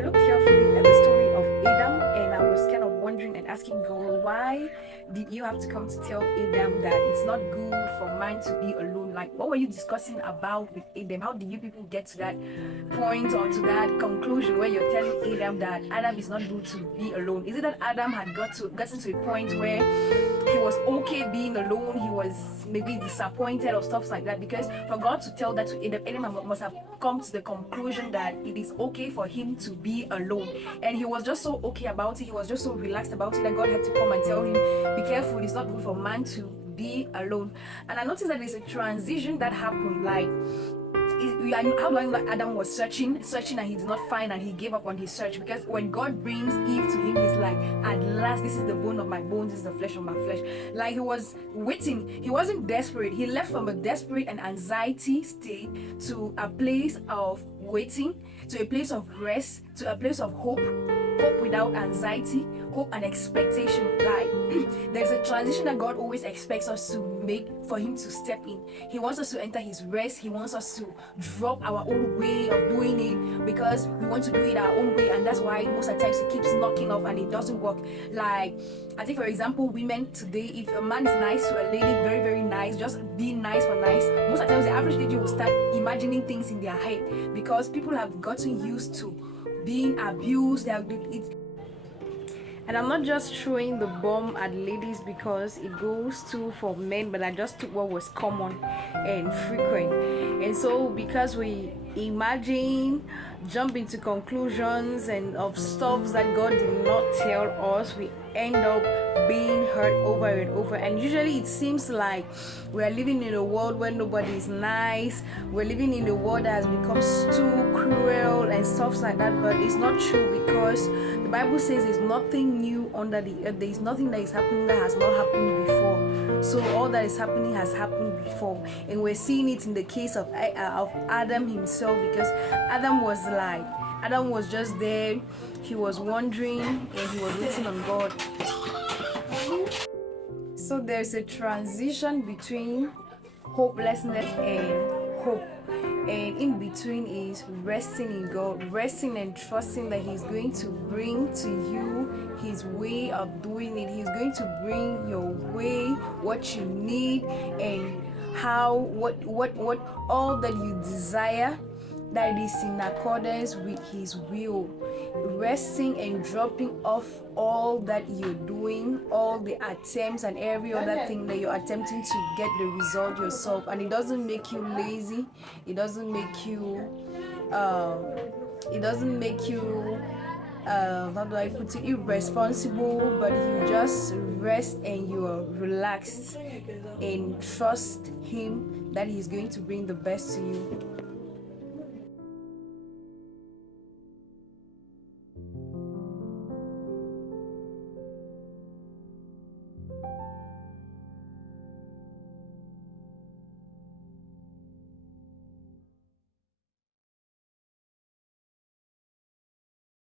I looked carefully at the story of Adam, and I was kind of wondering and asking God, why did you have to come to tell Adam that it's not good for man to be alone? Like, what were you discussing about with Adam? How did you people get to that point or to that conclusion where you're telling Adam that Adam is not good to be alone? Is it that Adam had gotten to a point where he was okay being alone, he was maybe disappointed or stuff like that? Because for God to tell that to Adam, Adam must have come to the conclusion that it is okay for him to be alone, and he was just so okay about it, he was just so relaxed about it, that God had to come and tell him, be careful, it's not good for man to be alone. And I noticed that there's a transition that happened. Like, how do I know that Adam was searching and he did not find, and he gave up on his search? Because when God brings Eve to him, he's like, at last, this is the bone of my bones, this is the flesh of my flesh. Like, he was waiting, he wasn't desperate. He left from a desperate and anxiety state to a place of waiting, to a place of rest, to a place of hope without anxiety, hope and expectation. Like, there's a transition that God always expects us to make for him to step in. He wants us to enter his rest. He wants us to drop our own way of doing it, because we want to do it our own way, and that's why most of the times it keeps knocking off and it doesn't work. Like, I think, for example, women today, if a man is nice to a lady, very, very nice, just being nice for nice, most of the times the average lady will start imagining things in their head, because people have gotten used to being abused. And I'm not just throwing the bomb at ladies, because it goes too for men, but I just took what was common and frequent. And so, because we imagine, jump into conclusions and of stuff that God did not tell us, we end up being hurt over and over. And usually it seems like we are living in a world where nobody is nice, we're living in a world that has become too cruel and stuff like that. But it's not true, because the Bible says there's nothing new under the earth. There is nothing that is happening that has not happened before. So all that is happening has happened before, and we're seeing it in the case of Adam himself, because Adam was just there, he was wandering, and he was waiting on God. So there's a transition between hopelessness and hope, and in between is resting in God, resting and trusting that he's going to bring to you his way of doing it. He's going to bring your way what you need, and what all that you desire, that it is in accordance with his will. Resting and dropping off all that you're doing, all the attempts and every other thing that you're attempting to get the result yourself. And it doesn't make you lazy, it doesn't make you how do I put it, irresponsible, but you just rest and you are relaxed and trust him that he's going to bring the best to you.